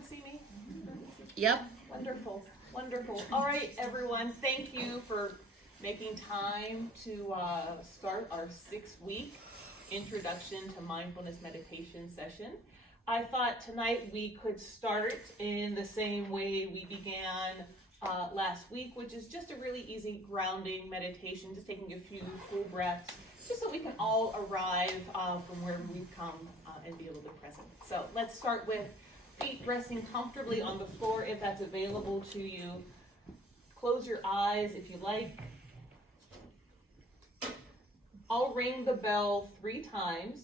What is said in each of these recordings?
everyone see me? Yep. Wonderful, wonderful. All right, everyone, thank you for making time to start our 6-week introduction to mindfulness meditation session. I thought tonight we could start in the same way we began last week, which is just a really easy grounding meditation, just taking a few full breaths, just so we can all arrive from where we've come and be a little bit present. So let's start with feet resting comfortably on the floor if that's available to you. Close your eyes if you like. I'll ring the bell 3 times.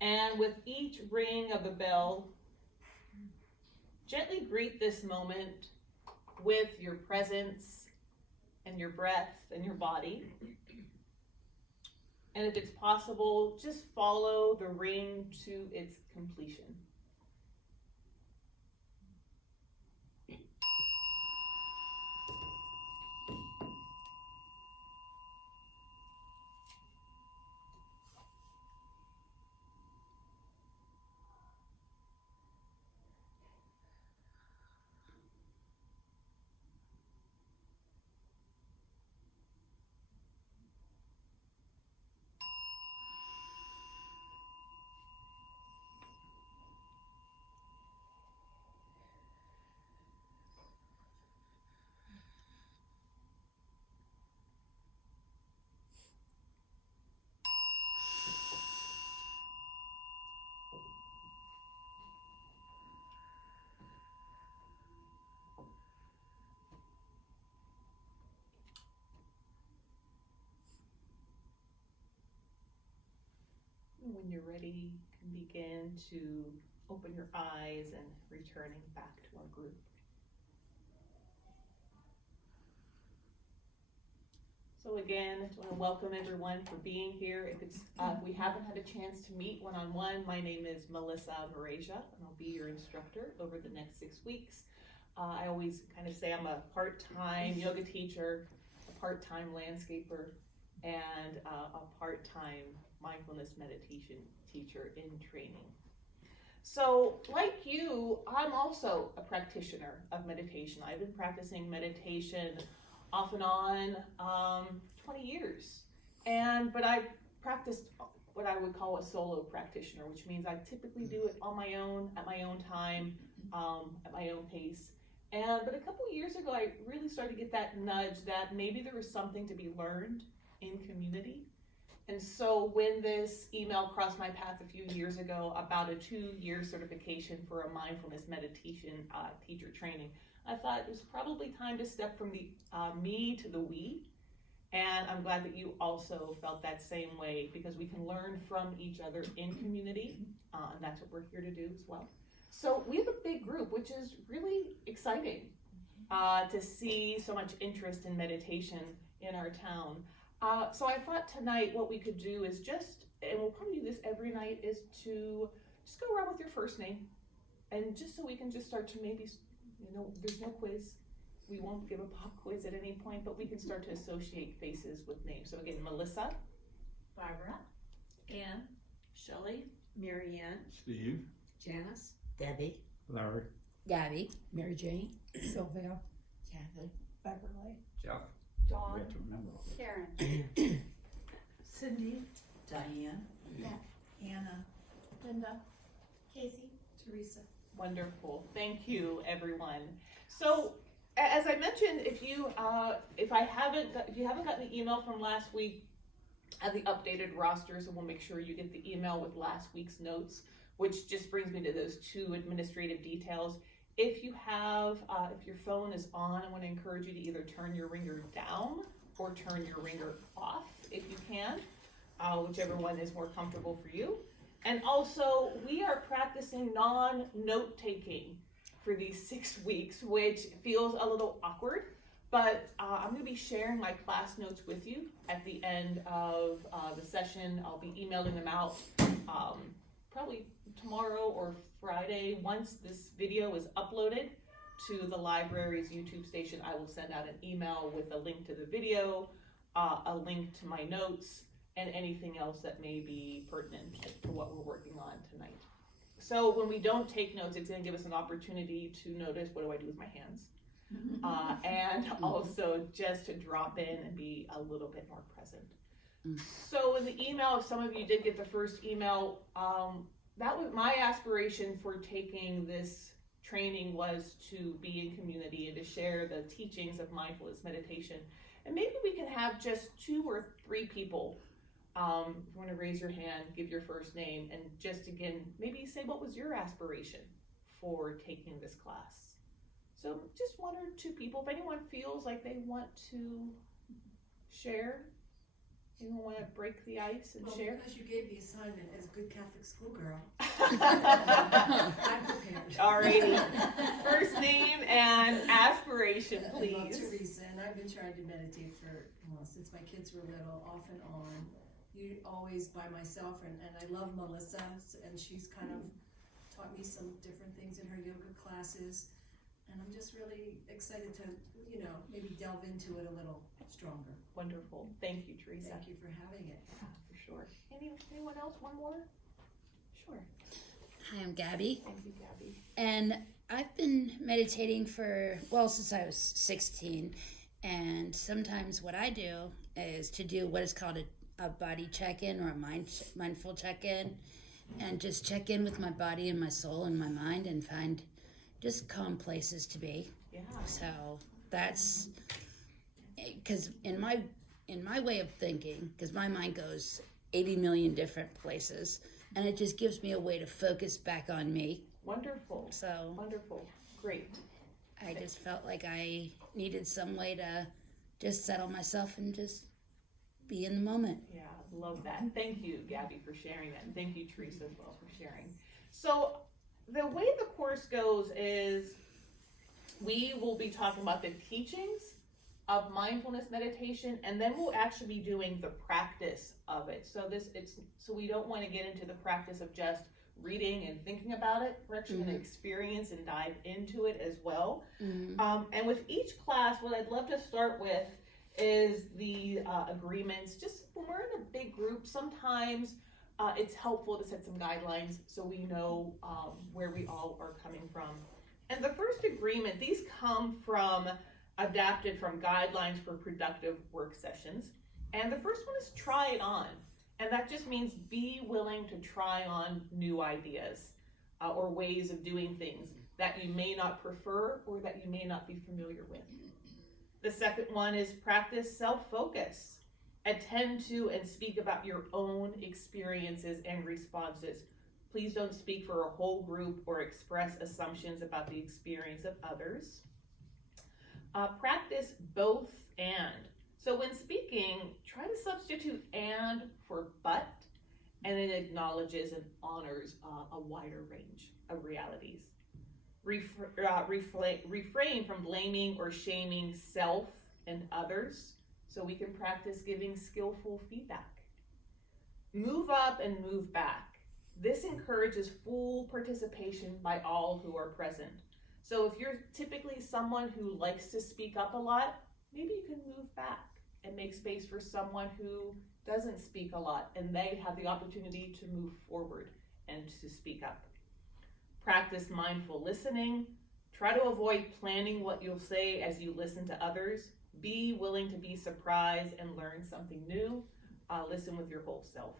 And with each ring of the bell, gently greet this moment with your presence and your breath and your body. And if it's possible, just follow the ring to its completion. When you're ready, you can begin to open your eyes and returning back to our group. So again, I just want to welcome everyone for being here. If we haven't had a chance to meet one-on-one, my name is Marasia, and I'll be your instructor over the next 6 weeks. I always kind of say I'm a part-time yoga teacher, a part-time landscaper, and a part-time mindfulness meditation teacher in training. So like you, I'm also a practitioner of meditation. I've been practicing meditation off and on 20 years. But I've practiced what I would call a solo practitioner, which means I typically do it on my own, at my own time, at my own pace. But a couple of years ago, I really started to get that nudge that maybe there was something to be learned in community. And so when this email crossed my path a few years ago about a 2-year certification for a mindfulness meditation teacher training, I thought it was probably time to step from the me to the we. And I'm glad that you also felt that same way, because we can learn from each other in community, and that's what we're here to do as well. So we have a big group, which is really exciting to see so much interest in meditation in our town. So I thought tonight what we could do is and we'll probably do this every night, is to just go around with your first name. And just so we can just start to maybe, there's no quiz. We won't give a pop quiz at any point, but we can start to associate faces with names. So again, Melissa. Barbara. Ann. Shelley. Marianne. Steve. Janice. Debbie. Larry. Gabby. Mary Jane. Sylvia. Kathy. Beverly. Jeff. Dawn. We have to remember all this. Karen. Cindy. Diane. Anna. Linda. Casey. Teresa. Wonderful. Thank you, everyone. So, as I mentioned, if you haven't gotten the email from last week, I have the updated roster, so we'll make sure you get the email with last week's notes, which just brings me to those 2 administrative details. If you have, if your phone is on, I want to encourage you to either turn your ringer down or turn your ringer off if you can, whichever one is more comfortable for you. And also, we are practicing non-note taking for these 6 weeks, which feels a little awkward, but I'm going to be sharing my class notes with you at the end of the session. I'll be emailing them out probably tomorrow or Friday. Once this video is uploaded to the library's YouTube station, I will send out an email with a link to the video, a link to my notes, and anything else that may be pertinent to what we're working on tonight. So when we don't take notes, it's going to give us an opportunity to notice, what do I do with my hands? And also just to drop in and be a little bit more present. So in the email, if some of you did get the first email, that was my aspiration for taking this training, was to be in community and to share the teachings of mindfulness meditation. And maybe we can have just 2 or 3 people. If you want to raise your hand, give your first name, and just again, maybe say what was your aspiration for taking this class. So just 1 or 2 people. If anyone feels like they want to share, anyone want to break the ice and share? Because you gave the assignment as a good Catholic schoolgirl, I'm prepared. Alrighty. First name and aspiration, I'm please. Teresa, and I've been trying to meditate for, since my kids were little, off and on. Always by myself, and I love Melissa, and she's kind of taught me some different things in her yoga classes, and I'm just really excited to, maybe delve into it a little stronger. Wonderful. Thank you, Teresa. Thank you for having it. Yeah, for sure. Anyone else? One more? Sure. Hi, I'm Gabby, Thank you, Gabby. and I've been meditating since I was 16, and sometimes what I do is to do what is called a body check-in or a mindful check-in, and just check in with my body and my soul and my mind and find just calm places to be. Yeah. So that's because in my way of thinking, because my mind goes 80 million different places, and it just gives me a way to focus back on me. Wonderful. So Wonderful. Great. I just felt like I needed some way to just settle myself and just be in the moment. Yeah, love that. Thank you, Gabby, for sharing that. And thank you, Teresa, as well, for sharing. So the way the course goes is we will be talking about the teachings of mindfulness meditation, and then we'll actually be doing the practice of it. So so we don't want to get into the practice of just reading and thinking about it. We're actually going to experience and dive into it as well. And with each class, what I'd love to start with is the agreements. Just when we're in a big group, sometimes it's helpful to set some guidelines so we know where we all are coming from. And the first agreement, these come adapted from guidelines for productive work sessions. And the first one is try it on. And that just means be willing to try on new ideas or ways of doing things that you may not prefer or that you may not be familiar with. The second one is practice self-focus. Attend to and speak about your own experiences and responses. Please don't speak for a whole group or express assumptions about the experience of others. Practice both and. So when speaking, try to substitute and for but, and it acknowledges and honors a wider range of realities. Refrain from blaming or shaming self and others, so we can practice giving skillful feedback. Move up and move back. This encourages full participation by all who are present. So if you're typically someone who likes to speak up a lot, maybe you can move back and make space for someone who doesn't speak a lot, and they have the opportunity to move forward and to speak up. Practice mindful listening. Try to avoid planning what you'll say as you listen to others. Be willing to be surprised and learn something new. Listen with your whole self.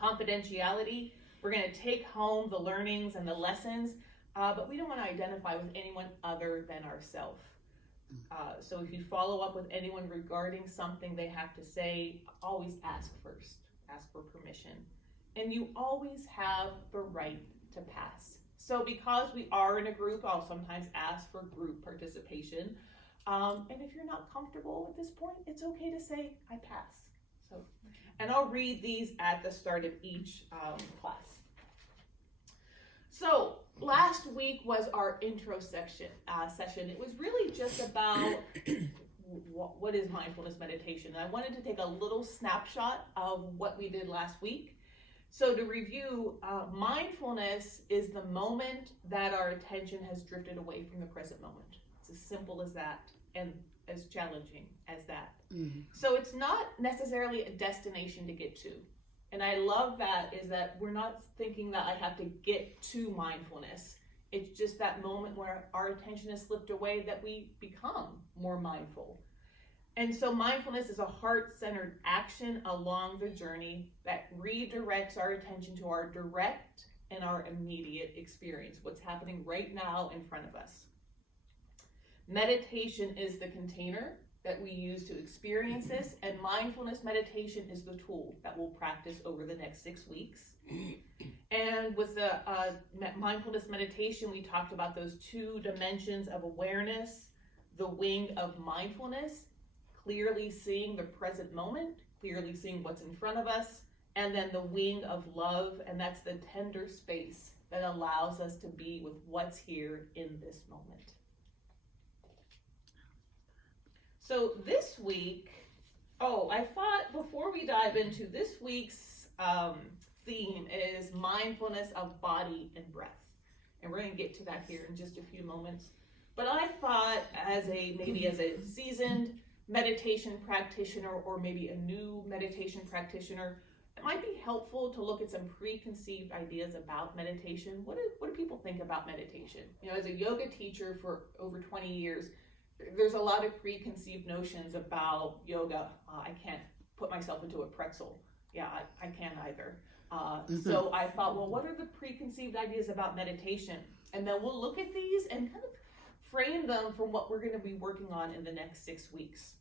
Confidentiality. We're going to take home the learnings and the lessons, but we don't want to identify with anyone other than ourselves. So if you follow up with anyone regarding something they have to say, always ask first. Ask for permission. And you always have the right to pass. So because we are in a group, I'll sometimes ask for group participation. And if you're not comfortable at this point, it's okay to say, I pass. And I'll read these at the start of each class. So last week was our intro session. It was really just about what is mindfulness meditation. And I wanted to take a little snapshot of what we did last week. So to review, mindfulness is the moment that our attention has drifted away from the present moment. It's as simple as that and as challenging as that. So it's not necessarily a destination to get to. And I love that is that we're not thinking that I have to get to mindfulness. It's just that moment where our attention has slipped away that we become more mindful. And so mindfulness is a heart-centered action along the journey that redirects our attention to our direct and our immediate experience, what's happening right now in front of us. Meditation is the container that we use to experience this, and mindfulness meditation is the tool that we'll practice over the next 6 weeks. And with the mindfulness meditation, we talked about those 2 dimensions of awareness, the wing of mindfulness, clearly seeing the present moment, clearly seeing what's in front of us, and then the wing of love, and that's the tender space that allows us to be with what's here in this moment. So this week, I thought before we dive into this week's theme is mindfulness of body and breath. And we're going to get to that here in just a few moments. But I thought as a seasoned meditation practitioner or maybe a new meditation practitioner, it might be helpful to look at some preconceived ideas about meditation. What do people think about meditation? As a yoga teacher for over 20 years, there's a lot of preconceived notions about yoga. I can't put myself into a pretzel. Yeah, I can't either. So I thought, well, what are the preconceived ideas about meditation? And then we'll look at these and kind of frame them for what we're going to be working on in the next 6 weeks.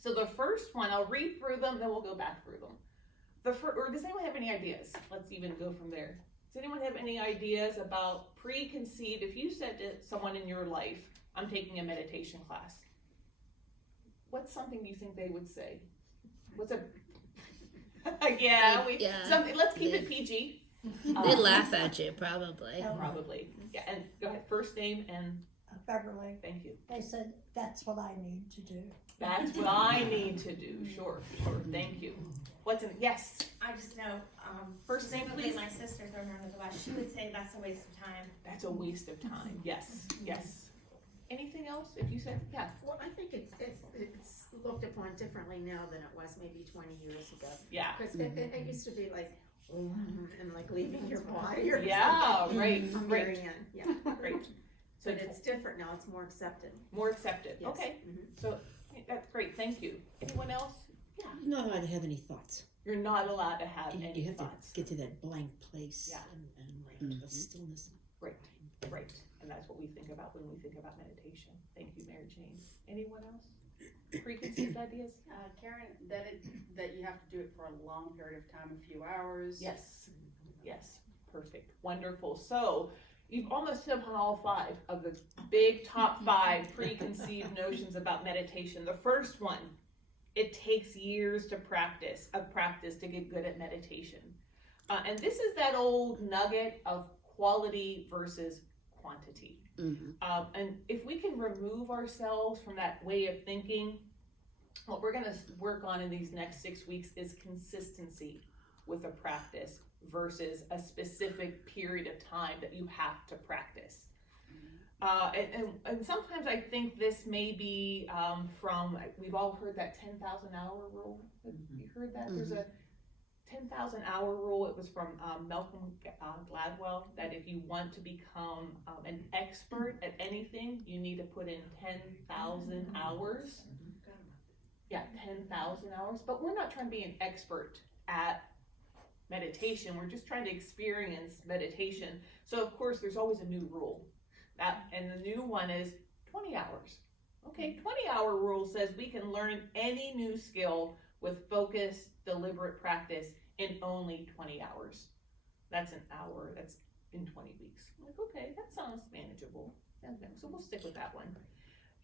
So the first one, I'll read through them, then we'll go back through them. Or does anyone have any ideas? Let's even go from there. Does anyone have any ideas about preconceived? If you said to someone in your life, I'm taking a meditation class, what's something you think they would say? What's a something? Let's keep it PG. They'd laugh at you, probably. Probably. Yeah, and go ahead. First name and Beverly. Thank you. They said, that's what I need to do. That's what I need to do. Sure. Thank you. Yes. I just know, First name, specifically please. my sister throwing her under the bus, she would say that's a waste of time. That's a waste of time. Yes. Anything else? If you said, yeah. Well, I think it's looked upon differently now than it was maybe 20 years ago. Yeah. Because it used to be like, and like leaving your body or Yeah, something. right. I'm Great. very in, yeah. Great. So But it's different now, it's more accepted. more accepted. Yes. Okay. Mhm. So that's great. Thank you. Anyone else? Yeah. You're not allowed to have any thoughts. You're not allowed to have You any have thoughts. to get to that blank place Yeah. and the stillness. Right. And that's what we think about when we think about meditation. Thank you, Mary Jane. Anyone else? Preconceived ideas? Karen, that you have to do it for a long period of time, a few hours. Yes. Perfect. Wonderful. So you've almost hit upon all 5 of the big top 5 preconceived notions about meditation. The first one, it takes years of practice to get good at meditation. And this is that old nugget of quality versus quantity. And if we can remove ourselves from that way of thinking, what we're going to work on in these next 6 weeks is consistency with a practice versus a specific period of time that you have to practice. And sometimes I think this may be from, we've all heard that 10,000 hour rule. Have you heard that? There's a 10,000 hour rule. It was from Malcolm Gladwell, that if you want to become an expert at anything, you need to put in 10,000 hours. Yeah, 10,000 hours. But we're not trying to be an expert at meditation. We're just trying to experience meditation. So of course, there's always a new rule. And the new one is 20 hours. Okay, 20-hour rule says we can learn any new skill with focused, deliberate practice in only 20 hours. That's an hour. That's in 20 weeks. I'm like, okay, that sounds manageable. So we'll stick with that one.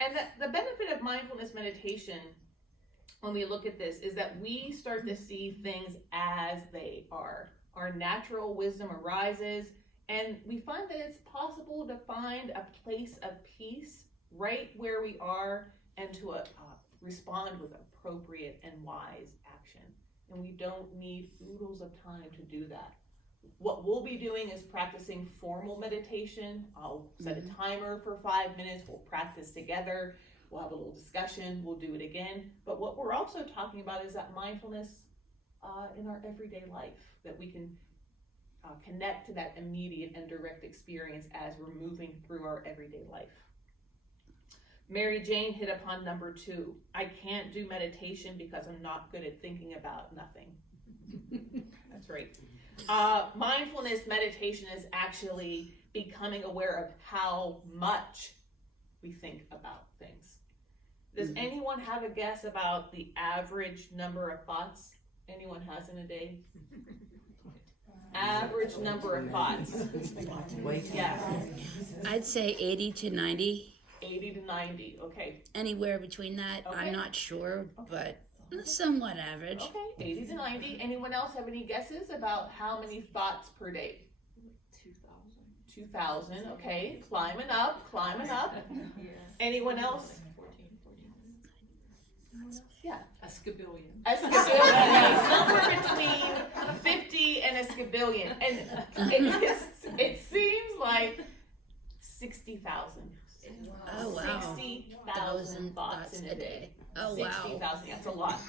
And the benefit of mindfulness meditation, when we look at this, is that we start to see things as they are. Our natural wisdom arises, and we find that it's possible to find a place of peace right where we are and to respond with appropriate and wise action. And we don't need oodles of time to do that. What we'll be doing is practicing formal meditation. I'll set a timer for 5 minutes. We'll practice together. We'll have a little discussion. We'll do it again. But what we're also talking about is that mindfulness in our everyday life, that we can connect to that immediate and direct experience as we're moving through our everyday life. Mary Jane hit upon number 2. I can't do meditation because I'm not good at thinking about nothing. That's right. Mindfulness meditation is actually becoming aware of how much we think about things. Does anyone have a guess about the average number of thoughts anyone has in a day? Average number of thoughts. Yeah. I'd say 80 to 90. 80 to 90. Okay. Anywhere between that. Okay. I'm not sure, but somewhat average. Okay. 80 to 90. Anyone else have any guesses about how many thoughts per day? 2,000. Okay. Climbing up. Anyone else? Yeah. A scabillion. A scabillion. Somewhere between 50 and a scabillion. And it seems like 60,000. Oh, wow. 60,000 thoughts in a day. Oh, wow. 60,000. That's a lot.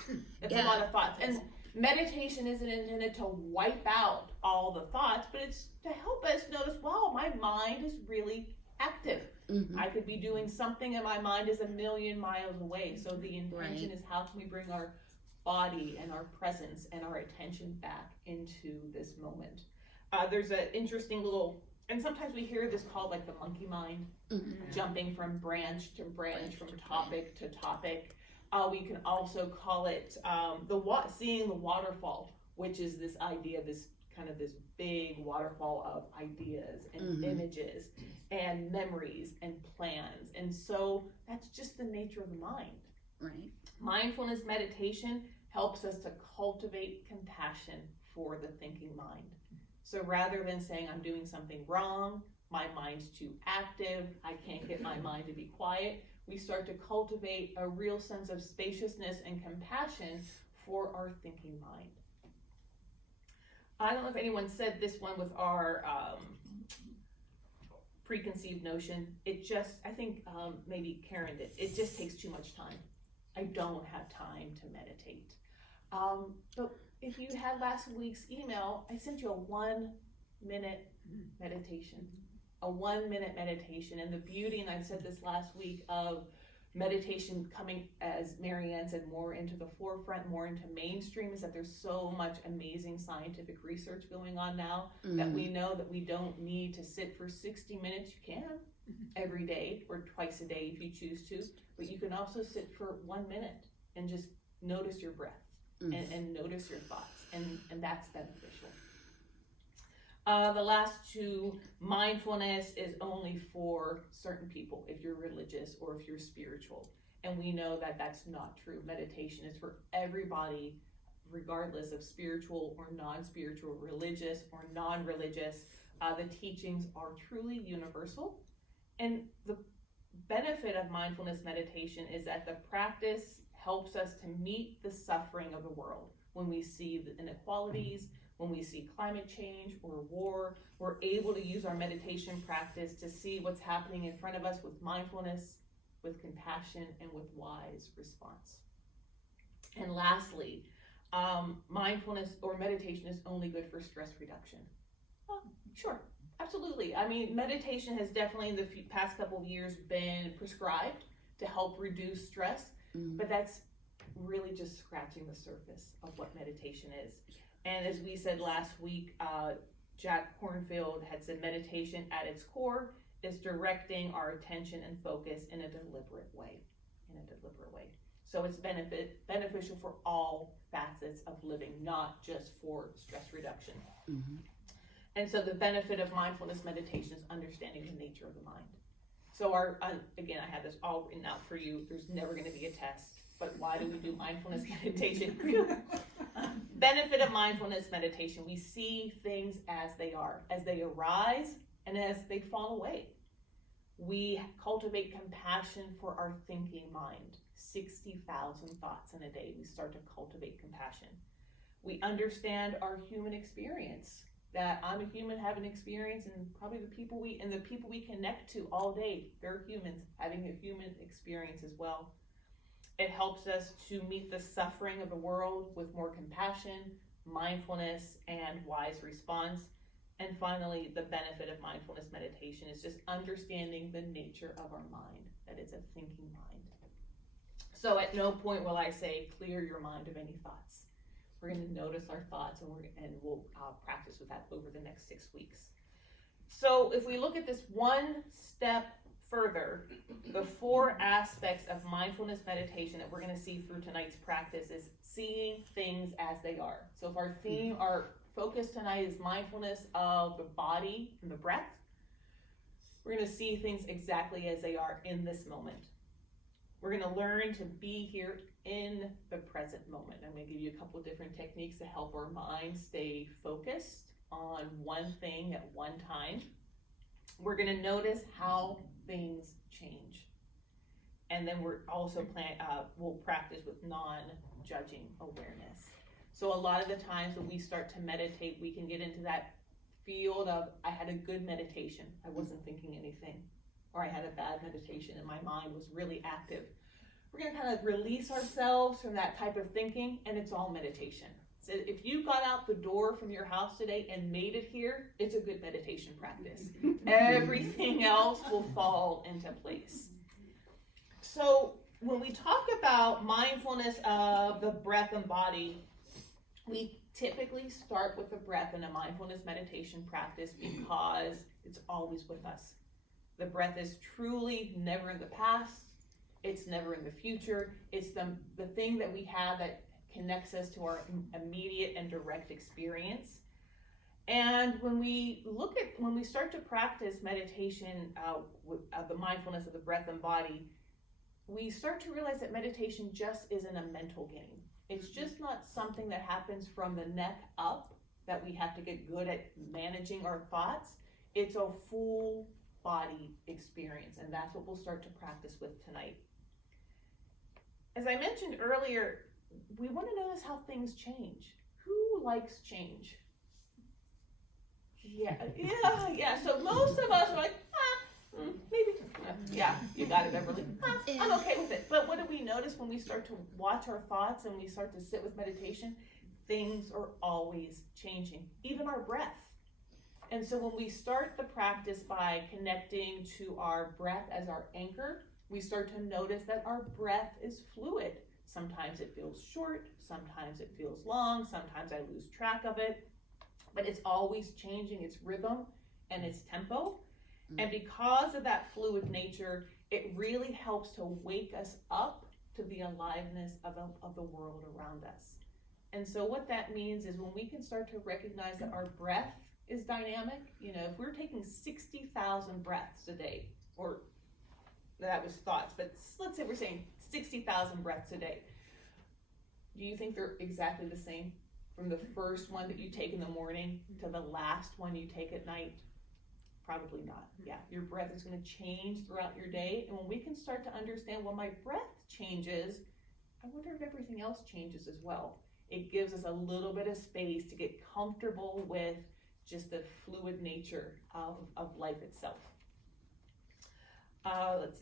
That's a Yeah. lot of thoughts. And meditation isn't intended to wipe out all the thoughts, but it's to help us notice, wow, my mind is really active. Mm-hmm. I could be doing something and my mind is a million miles away. So the intention is, how can we bring our body and our presence and our attention back into this moment? There's an interesting little, and sometimes we hear this called like the monkey mind, jumping from branch to branch, from topic to topic. We can also call it seeing the waterfall, which is this idea, this big waterfall of ideas and images and memories and plans. And so that's just the nature of the mind. Right. Mindfulness meditation helps us to cultivate compassion for the thinking mind. So rather than saying I'm doing something wrong, my mind's too active, I can't get my mind to be quiet, we start to cultivate a real sense of spaciousness and compassion for our thinking mind. I don't know if anyone said this one with our preconceived notion. I think maybe Karen did. It just takes too much time. I don't have time to meditate. But if you had last week's email, I sent you a 1-minute meditation. A 1-minute meditation. And the beauty, and I said this last week, of meditation coming, as Marianne said, more into the forefront, more into mainstream, is that there's so much amazing scientific research going on now that we know that we don't need to sit for 60 minutes. You can every day or twice a day if you choose to, but you can also sit for 1 minute and just notice your breath and notice your thoughts, and that's beneficial. The last 2, mindfulness is only for certain people, if you're religious or if you're spiritual. And we know that that's not true. Meditation is for everybody, regardless of spiritual or non-spiritual, religious or non-religious. The teachings are truly universal. And the benefit of mindfulness meditation is that the practice helps us to meet the suffering of the world. When we see the inequalities, when we see climate change or war, we're able to use our meditation practice to see what's happening in front of us with mindfulness, with compassion, and with wise response. And lastly, mindfulness or meditation is only good for stress reduction. Oh, sure, absolutely. I mean, meditation has definitely in the past couple of years been prescribed to help reduce stress, but that's really just scratching the surface of what meditation is. And as we said last week, Jack Kornfield had said meditation at its core is directing our attention and focus in a deliberate way. So it's beneficial for all facets of living, not just for stress reduction. And so the benefit of mindfulness meditation is understanding the nature of the mind. So again, I have this all written out for you. There's never going to be a test. But why do we do mindfulness meditation? Benefit of mindfulness meditation: we see things as they are, as they arise, and as they fall away. We cultivate compassion for our thinking mind. 60,000 thoughts in a day. We start to cultivate compassion. We understand our human experience. That I'm a human having an experience, and probably the people we connect to all day, they're humans having a human experience as well. It helps us to meet the suffering of the world with more compassion, mindfulness and wise response. And finally, the benefit of mindfulness meditation is just understanding the nature of our mind, that it's a thinking mind. So at no point will I say, clear your mind of any thoughts. We're going to notice our thoughts, and we'll practice with that over the next 6 weeks. So if we look at this one step further, the 4 aspects of mindfulness meditation that we're going to see through tonight's practice is seeing things as they are. So if our focus tonight is mindfulness of the body and the breath, we're going to see things exactly as they are in this moment. We're going to learn to be here in the present moment. I'm going to give you a couple different techniques to help our mind stay focused on one thing at one time. We're going to notice how things change. And then we're also we'll practice with non-judging awareness. So a lot of the times when we start to meditate, we can get into that field of, I had a good meditation, I wasn't thinking anything. Or I had a bad meditation and my mind was really active. We're going to kind of release ourselves from that type of thinking, and it's all meditation. So if you got out the door from your house today and made it here, it's a good meditation practice. Everything else will fall into place. So when we talk about mindfulness of the breath and body, we typically start with the breath in a mindfulness meditation practice because it's always with us. The breath is truly never in the past. It's never in the future. It's the thing that we have that connects us to our immediate and direct experience. And when we start to practice meditation with the mindfulness of the breath and body, we start to realize that meditation just isn't a mental game. It's just not something that happens from the neck up, that we have to get good at managing our thoughts. It's a full body experience, and that's what we'll start to practice with tonight. As I mentioned earlier, we want to notice how things change. Who likes change? Yeah. So most of us are like, maybe. Yeah, you got it, Beverly. I'm okay with it. But what do we notice when we start to watch our thoughts and we start to sit with meditation? Things are always changing, even our breath. And so when we start the practice by connecting to our breath as our anchor, we start to notice that our breath is fluid. Sometimes it feels short, sometimes it feels long, sometimes I lose track of it, but it's always changing its rhythm and its tempo. And because of that fluid nature, it really helps to wake us up to the aliveness of the world around us. And so what that means is when we can start to recognize that our breath is dynamic, if we're taking 60,000 breaths a day, or that was thoughts, but let's say we're saying 60,000 breaths a day. Do you think they're exactly the same from the first one that you take in the morning to the last one you take at night? Probably not. Yeah, your breath is going to change throughout your day. And when we can start to understand, well, my breath changes, I wonder if everything else changes as well. It gives us a little bit of space to get comfortable with just the fluid nature of life itself.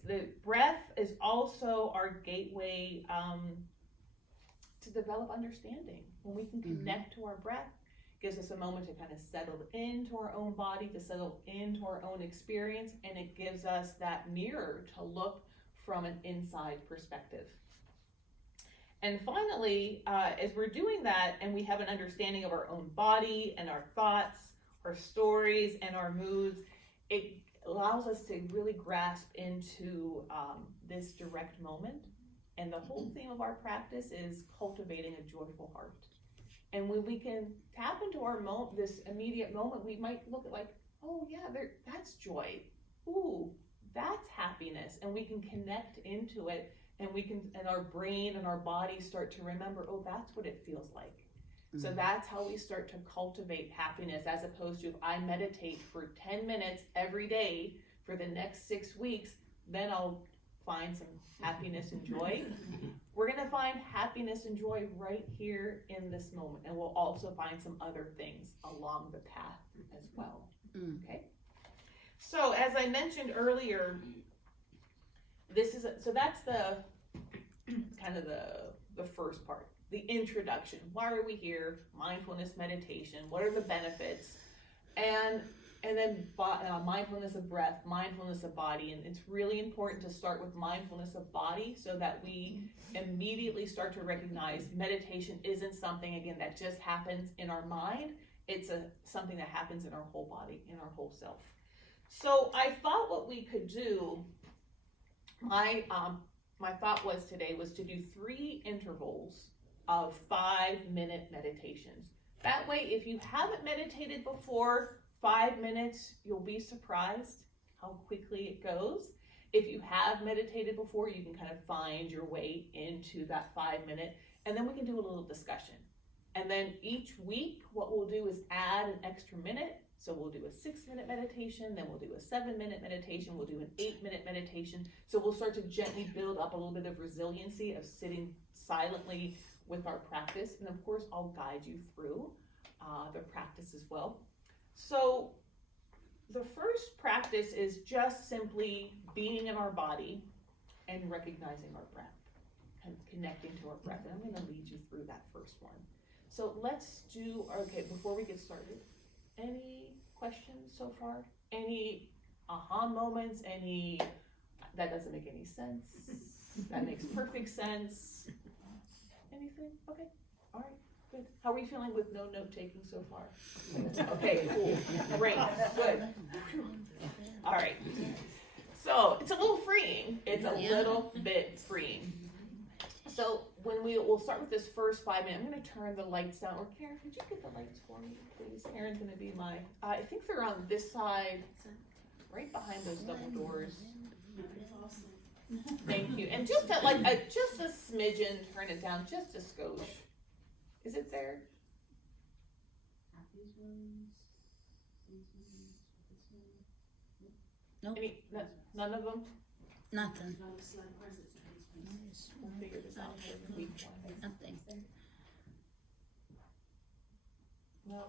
The breath is also our gateway to develop understanding. When we can connect to our breath, it gives us a moment to kind of settle into our own body, to settle into our own experience, and it gives us that mirror to look from an inside perspective. And finally, as we're doing that and we have an understanding of our own body and our thoughts, our stories, and our moods, it allows us to really grasp into this direct moment. And the whole theme of our practice is cultivating a joyful heart. And when we can tap into our this immediate moment, we might look at like, oh yeah, that's joy. Ooh, that's happiness. And we can connect into it, and and our brain and our body start to remember, oh, that's what it feels like. So that's how we start to cultivate happiness, as opposed to if I meditate for 10 minutes every day for the next 6 weeks, then I'll find some happiness and joy. We're going to find happiness and joy right here in this moment. And we'll also find some other things along the path as well. Okay? So as I mentioned earlier, that's the kind of the first part. the introduction. Why are we here? Mindfulness meditation. What are the benefits? And then mindfulness of breath, mindfulness of body. And it's really important to start with mindfulness of body so that we immediately start to recognize meditation isn't something, again, that just happens in our mind. It's something that happens in our whole body, in our whole self. So I thought what we could do, my thought was today was to do 3 intervals of 5-minute meditations. That way, if you haven't meditated before, 5 minutes, you'll be surprised how quickly it goes. If you have meditated before, you can kind of find your way into that 5-minute, and then we can do a little discussion. And then each week, what we'll do is add an extra minute. So we'll do a 6-minute meditation, then we'll do a 7-minute meditation, we'll do an 8-minute meditation. So we'll start to gently build up a little bit of resiliency of sitting silently with our practice. And of course, I'll guide you through the practice as well. So the first practice is just simply being in our body and recognizing our breath, kind of connecting to our breath. And I'm going to lead you through that first one. So let's do, okay, before we get started, any questions so far? Any aha moments? Any, that doesn't make any sense? That makes perfect sense? Anything? Okay, all right, good. How are we feeling with no note taking so far? Okay, cool, great, good. All right, so it's a little freeing. It's a little bit freeing. So when we'll start with this first 5 minutes, I'm going to turn the lights down. Or Karen, could you get the lights for me, please? Karen's going to be my, I think they're on this side, right behind those double doors. Thank you. And just just a smidgen, turn it down, just a skosh. Is it there? Nope. None of them? Nothing. We'll figure this out for the week. Nothing. No.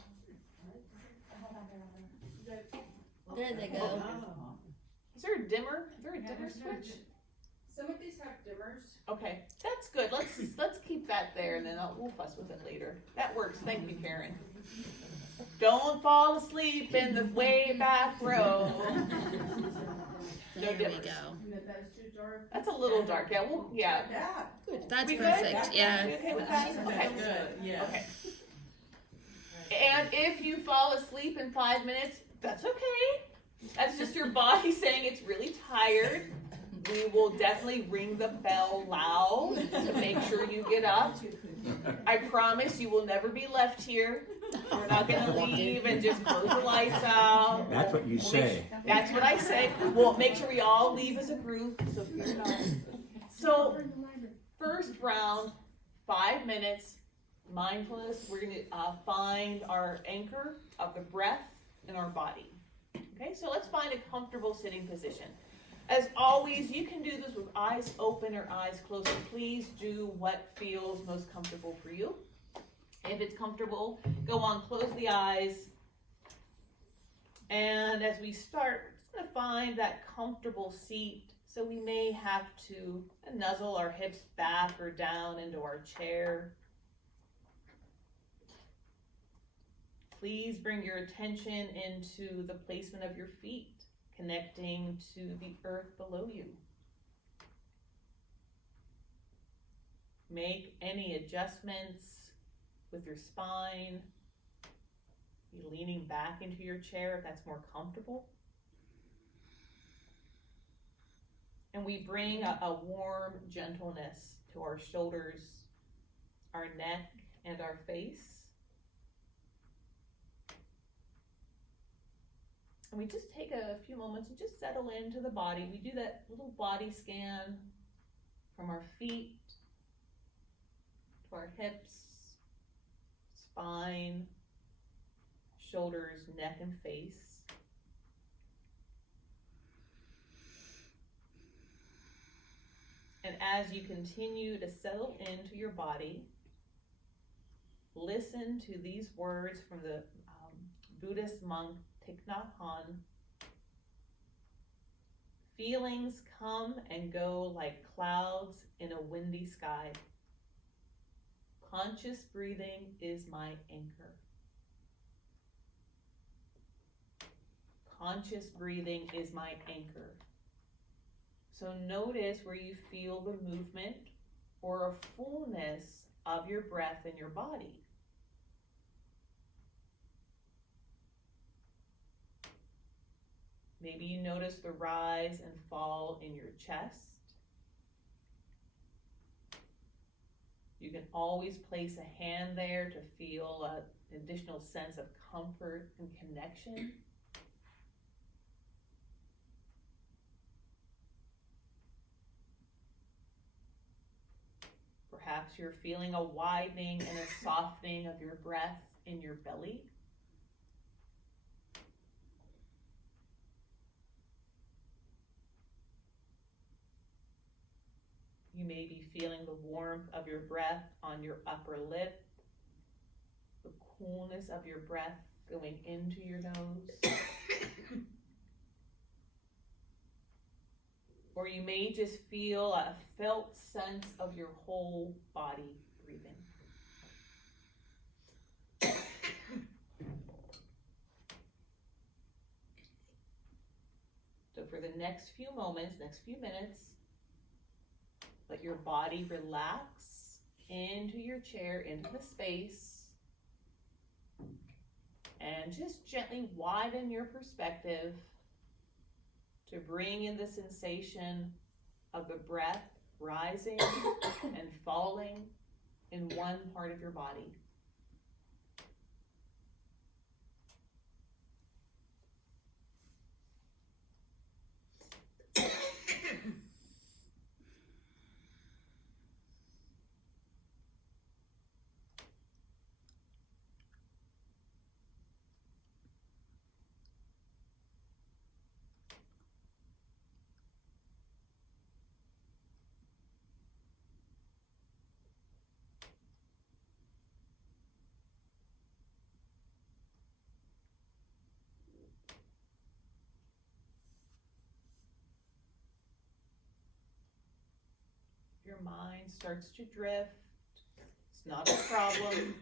There they go. Is there a dimmer? Is there a dimmer switch? Some of these have dimmers. Okay, that's good. Let's keep that there, and then we'll fuss with it later. That works. Thank you, Karen. Don't fall asleep in the way back row. There we go. That's too dark. That's a little dark. Yeah, That's We good? perfect. We Yeah. okay with that? Okay. Good, yeah. Okay. And if you fall asleep in 5 minutes, that's okay. That's just your body saying it's really tired. We will definitely ring the bell loud to make sure you get up. I promise you will never be left here. We're not going to leave and just close the lights out. That's what you say. That's what I say. We'll make sure we all leave as a group. So fear not. So first round, 5 minutes, mindfulness. We're going to find our anchor of the breath in our body. Okay, so let's find a comfortable sitting position. As always, you can do this with eyes open or eyes closed. Please do what feels most comfortable for you. If it's comfortable, go on, close the eyes. And as we start, we're just going to find that comfortable seat. So we may have to nuzzle our hips back or down into our chair. Please bring your attention into the placement of your feet, connecting to the earth below you. Make any adjustments with your spine. Be leaning back into your chair if that's more comfortable. And we bring a warm gentleness to our shoulders, our neck, and our face. And we just take a few moments and just settle into the body. We do that little body scan from our feet to our hips, spine, shoulders, neck, and face. And as you continue to settle into your body, listen to these words from the Buddhist monk Thich Nhat Hanh. Feelings come and go like clouds in a windy sky. Conscious breathing is my anchor. Conscious breathing is my anchor. So notice where you feel the movement or a fullness of your breath in your body. Maybe you notice the rise and fall in your chest. You can always place a hand there to feel an additional sense of comfort and connection. Perhaps you're feeling a widening and a softening of your breath in your belly. You may be feeling the warmth of your breath on your upper lip, the coolness of your breath going into your nose. Or you may just feel a felt sense of your whole body breathing. So for the next few moments, next few minutes, let your body relax into your chair, into the space, and just gently widen your perspective to bring in the sensation of the breath rising and falling in one part of your body. Your mind starts to drift. It's not a problem.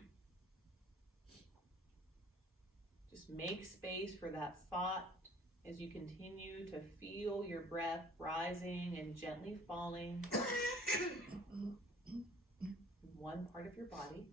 Just make space for that thought as you continue to feel your breath rising and gently falling in one part of your body.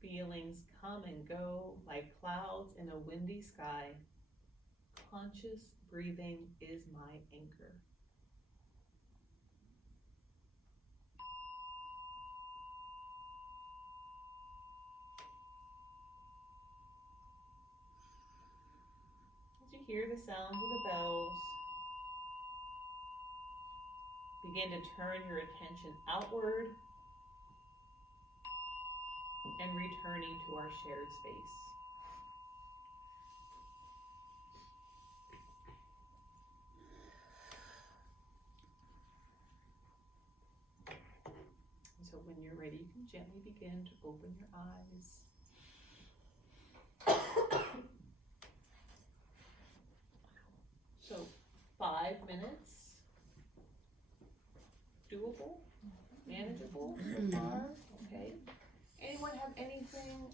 Feelings come and go like clouds in a windy sky. Conscious breathing is my anchor. As you hear the sounds of the bells, begin to turn your attention outward and returning to our shared space. when you're ready, you can gently begin to open your eyes. So 5 minutes, doable, manageable so far, okay. Anyone have anything,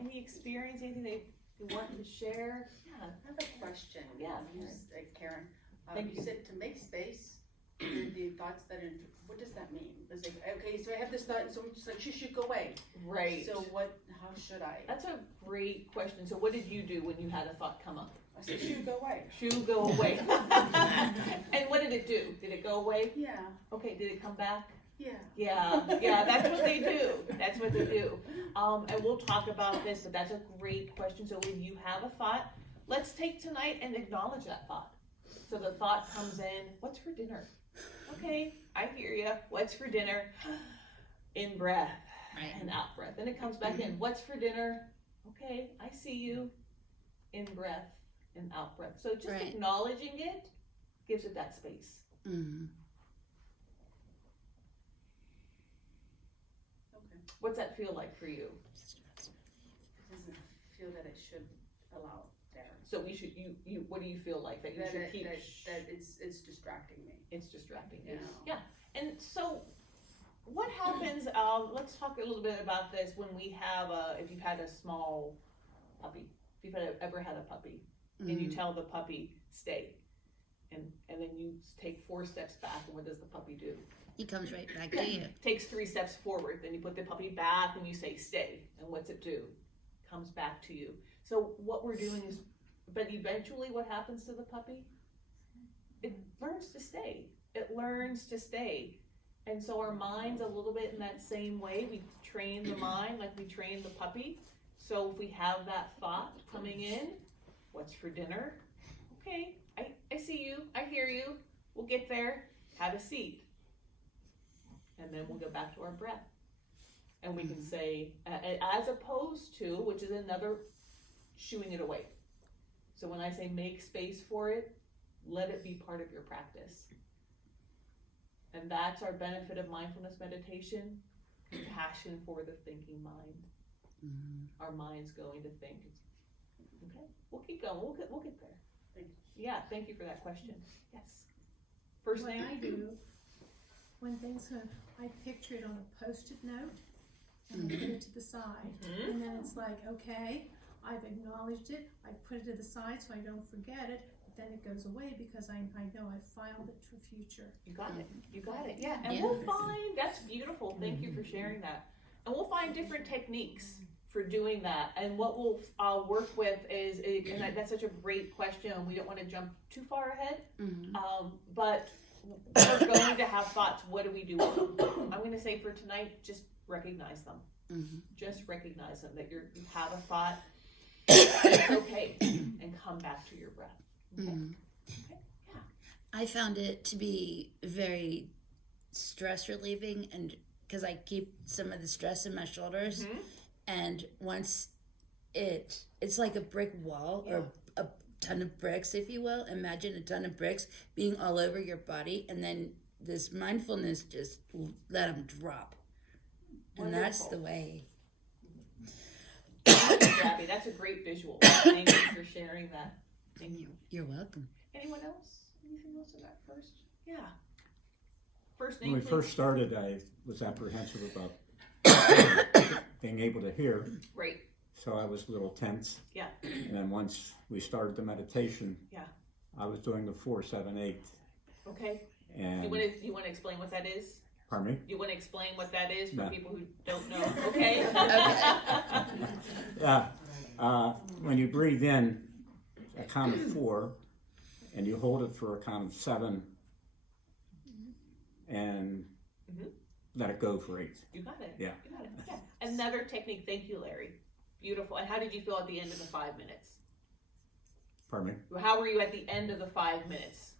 any experience, anything they want to share? Yeah. I have a question. Yeah, Karen. Thank You you. said to make space for the thoughts that are, what does that mean? It's like, okay, so I have this thought, and someone's just like, should go away. Right. So how should I? That's a great question. So what did you do when you had a thought come up? I said, should go away. Shoo, go away. And what did it do? Did it go away? Yeah, Okay, did it come back? yeah. Yeah, that's what they do. That's what they do. And we'll talk about this, but that's a great question. So when you have a thought, let's take tonight and acknowledge that thought. So the thought comes in, what's for dinner? Okay, I hear you. What's for dinner? In breath and out breath. Then it comes back in, what's for dinner? Okay, I see you. In breath and out breath. So just acknowledging it gives it that space. Mm-hmm. Okay. What's that feel like for you? It doesn't feel that I should allow it there. So we should, you what do you feel like? That you should keep? That it's distracting me. It's distracting you. Yeah. Yeah. And so what happens, let's talk a little bit about this when we have if you've had a small puppy, if you've ever had a puppy, and you tell the puppy, stay, and then you take 4 steps back, and what does the puppy do? He comes right back to you. Takes 3 steps forward, then you put the puppy back and you say, stay, and what's it do? Comes back to you. So what we're doing is, but eventually what happens to the puppy? It learns to stay. It learns to stay. And so our mind's a little bit in that same way. We train the mind like we train the puppy. So if we have that thought coming in, what's for dinner? Okay, I see you, I hear you. We'll get there. Have a seat. And then we'll go back to our breath. And we can say, as opposed to, which is another, shooing it away. So when I say make space for it, let it be part of your practice. And that's our benefit of mindfulness meditation, compassion for the thinking mind. Our mind's going to think. Okay, we'll keep going. We'll get there. Thank you. Yeah, thank you for that question. Yes. First What name? I do, when things happen, I picture it on a Post-it note and I put it to the side. And then it's like, okay, I've acknowledged it, I put it to the side so I don't forget it, but then it goes away because I know I filed it for future. You got it. You got it. Yeah. And Yeah. we'll find, that's beautiful. Thank you for sharing that. And we'll find different techniques for doing that. And what we'll work with is, and that's such a great question. We don't want to jump too far ahead. But we're going to have thoughts. What do we do with them? I'm going to say for tonight, just recognize them. Just recognize them, that you have a thought. It's okay. And come back to your breath. Okay? Okay? Yeah. I found it to be very stress relieving, and because I keep some of the stress in my shoulders, and once it's like a brick wall or a ton of bricks, if you will. Imagine a ton of bricks being all over your body, and then this mindfulness just let them drop. And that's the way. Gabby, that's a great visual. Thank you for sharing that. Thank you. You're welcome. Anyone else? Anything else in that first? Yeah. First name, When we please. first started, I was apprehensive about being able to hear, Right. so I was a little tense. Yeah. And then once we started the meditation, I was doing the 4-7-8. Okay. And You want to explain what that is? pardon me? You want to explain what that is for No. people who don't know? Okay. Yeah. When you breathe in a count of 4, and you hold it for a count of 7, and let it go for 8. You got it. Yeah. You got it. Yeah. Another technique. Thank you, Larry. Beautiful. And how did you feel at the end of the 5 minutes? Pardon me? How were you at the end of the 5 minutes?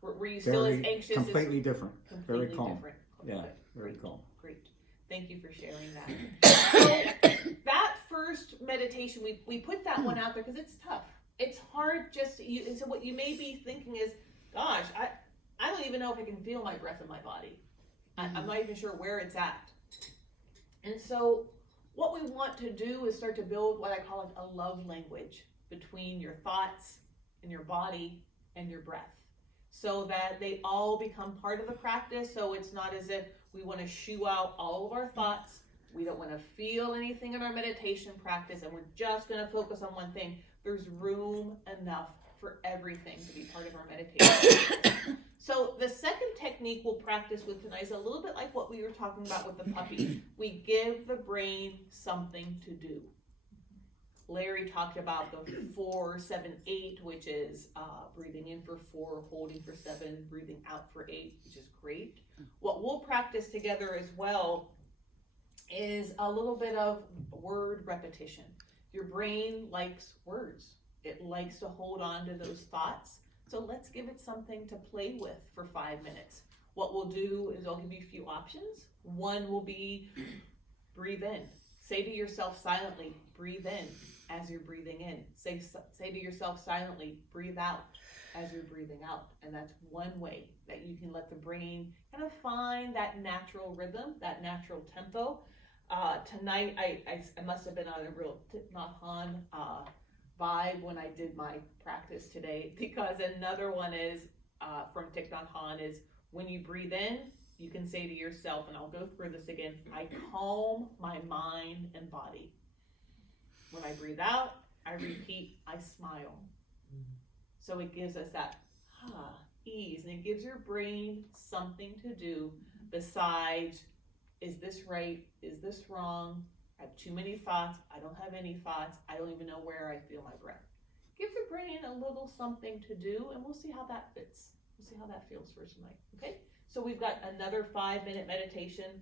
Were you still as anxious? Completely different. Completely Very calm. different. Yeah, Good. very Great. calm. Great. Thank you for sharing that. So that first meditation, we put that one out there because it's tough. It's hard just to, and so what you may be thinking is, gosh, I don't even know if I can feel my breath in my body. I'm not even sure where it's at. And so what we want to do is start to build what I call a love language between your thoughts and your body and your breath, so that they all become part of the practice. So it's not as if we want to shoo out all of our thoughts. We don't want to feel anything in our meditation practice, and we're just going to focus on one thing. There's room enough for everything to be part of our meditation. So the second technique we'll practice with tonight is a little bit like what we were talking about with the puppy. We give the brain something to do. Larry talked about the 4-7-8, which is breathing in for 4, holding for 7, breathing out for 8, which is great. What we'll practice together as well is a little bit of word repetition. Your brain likes words. It likes to hold on to those thoughts. So let's give it something to play with for 5 minutes. What we'll do is I'll give you a few options. One will be breathe in. Say to yourself silently, breathe in as you're breathing in. Say to yourself silently, breathe out as you're breathing out. And that's one way that you can let the brain kind of find that natural rhythm, that natural tempo. Tonight, I must have been on a real Thich Nhat Hanh vibe when I did my practice today, because another one is from Thich Nhat Hanh is when you breathe in, you can say to yourself, and I'll go through this again, I calm my mind and body. When I breathe out, I repeat, I smile. So it gives us that ease, and it gives your brain something to do besides, is this right? Is this wrong? I have too many thoughts. I don't have any thoughts. I don't even know where I feel my breath. Give the brain a little something to do, and we'll see how that fits. We'll see how that feels for tonight, okay? So we've got another 5-minute meditation,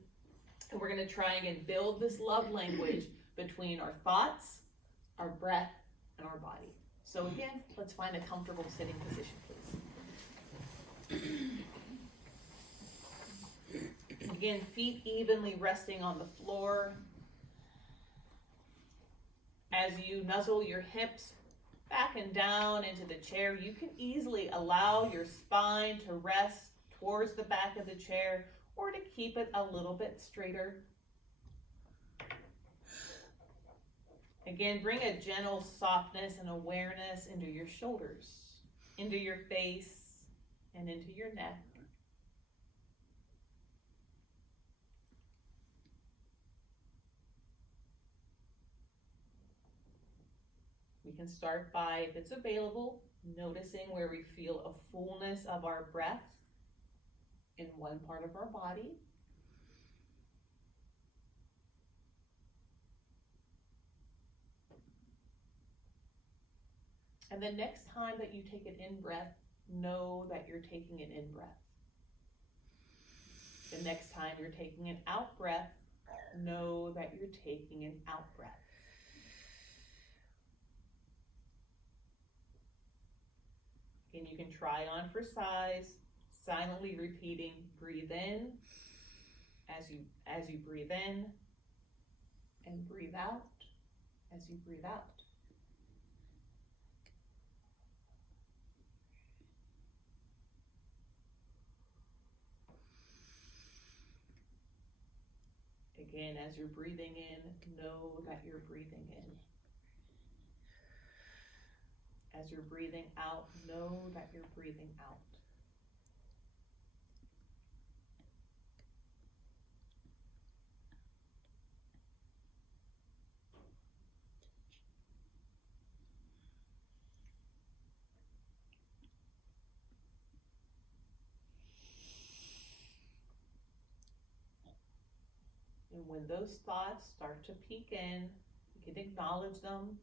and we're going to try and build this love language between our thoughts, our breath, and our body. So again, let's find a comfortable sitting position, please. Again, feet evenly resting on the floor. As you nuzzle your hips back and down into the chair, you can easily allow your spine to rest towards the back of the chair, or to keep it a little bit straighter. Again, bring a gentle softness and awareness into your shoulders, into your face, and into your neck. We can start by, if it's available, noticing where we feel a fullness of our breath in one part of our body. And the next time that you take an in-breath, know that you're taking an in-breath. The next time you're taking an out-breath, know that you're taking an out-breath. And you can try on for size, silently repeating, breathe in as you breathe in, and breathe out as you breathe out. Again, as you're breathing in, know that you're breathing in. As you're breathing out, know that you're breathing out. And when those thoughts start to peek in, you can acknowledge them.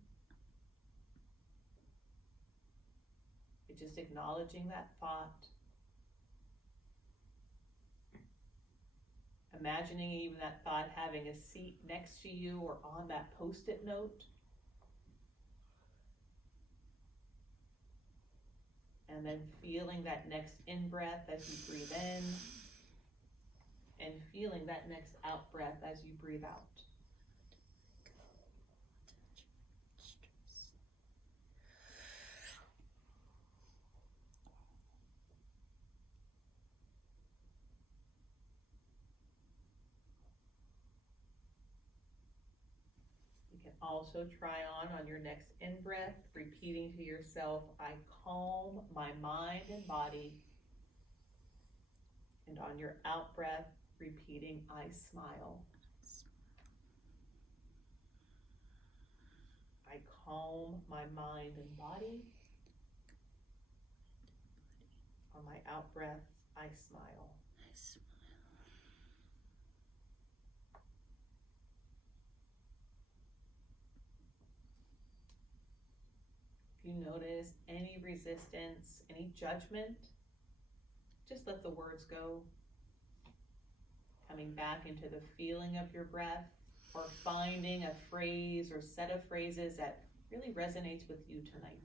You're just acknowledging that thought. Imagining even that thought having a seat next to you or on that Post-it note. And then feeling that next in-breath as you breathe in. And feeling that next out-breath as you breathe out. also try on your next in-breath, repeating to yourself, I calm my mind and body. And on your out-breath, repeating, I smile. I calm my mind and body. On my out-breath, I smile. If you notice any resistance, any judgment, just let the words go. Coming back into the feeling of your breath, or finding a phrase or set of phrases that really resonates with you tonight.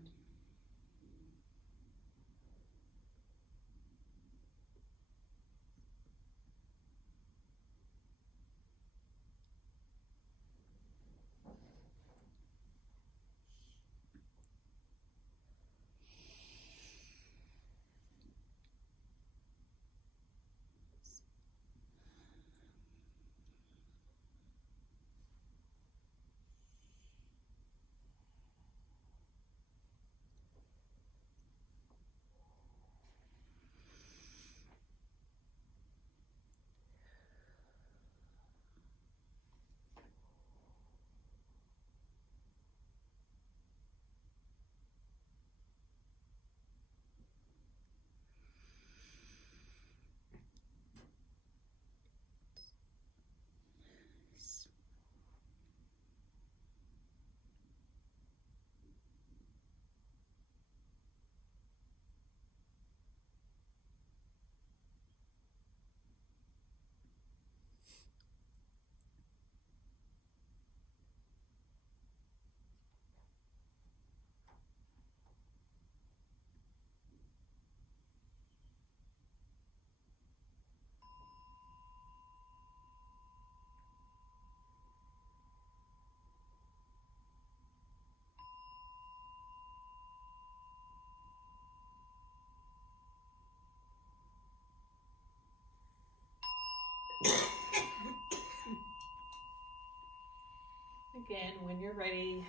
Again, when you're ready,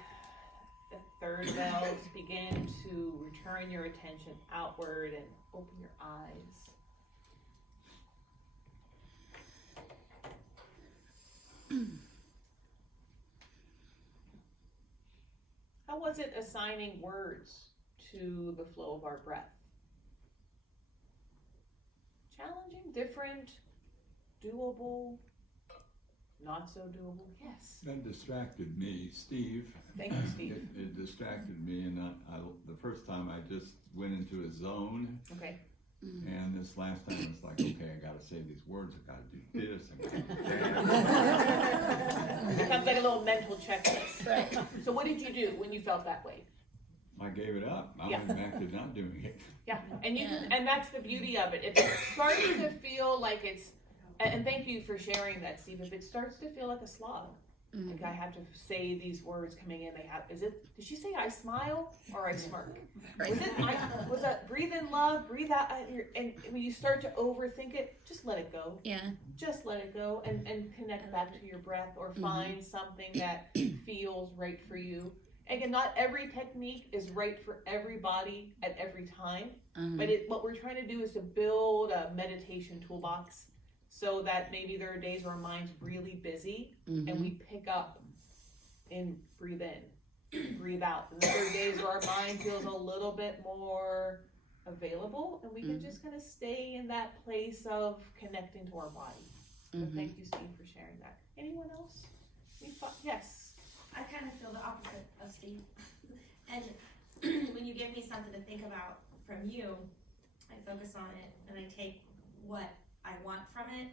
the third bell, just begin to return your attention outward and open your eyes. How was it assigning words to the flow of our breath? Challenging, different, doable, not so doable? Yes. That distracted me, Steve. Thank you, Steve. It distracted me, and the first time I just went into a zone. Okay. And this last time it's like, okay, I gotta say these words, I gotta do this, It becomes like a little mental checklist. Right. So what did you do when you felt that way? I gave it up. I went back to not doing it. Yeah, and you can, and that's the beauty of it. If it starts to feel like it's, and thank you for sharing that, Steve. If it starts to feel like a slog, like I have to say these words coming in, did she say I smile or I smirk? Right. Was that breathe in love, breathe out, and when you start to overthink it, just let it go. Yeah. Just let it go and connect back to your breath, or find something that feels right for you. Again, not every technique is right for everybody at every time, but what we're trying to do is to build a meditation toolbox, so that maybe there are days where our mind's really busy and we pick up and breathe in, breathe out. And there are days where our mind feels a little bit more available, and we can just kind of stay in that place of connecting to our body. So thank you, Steve, for sharing that. Anyone else? Yes. I kind of feel the opposite of Steve. And when you give me something to think about from you, I focus on it and I take what I want from it,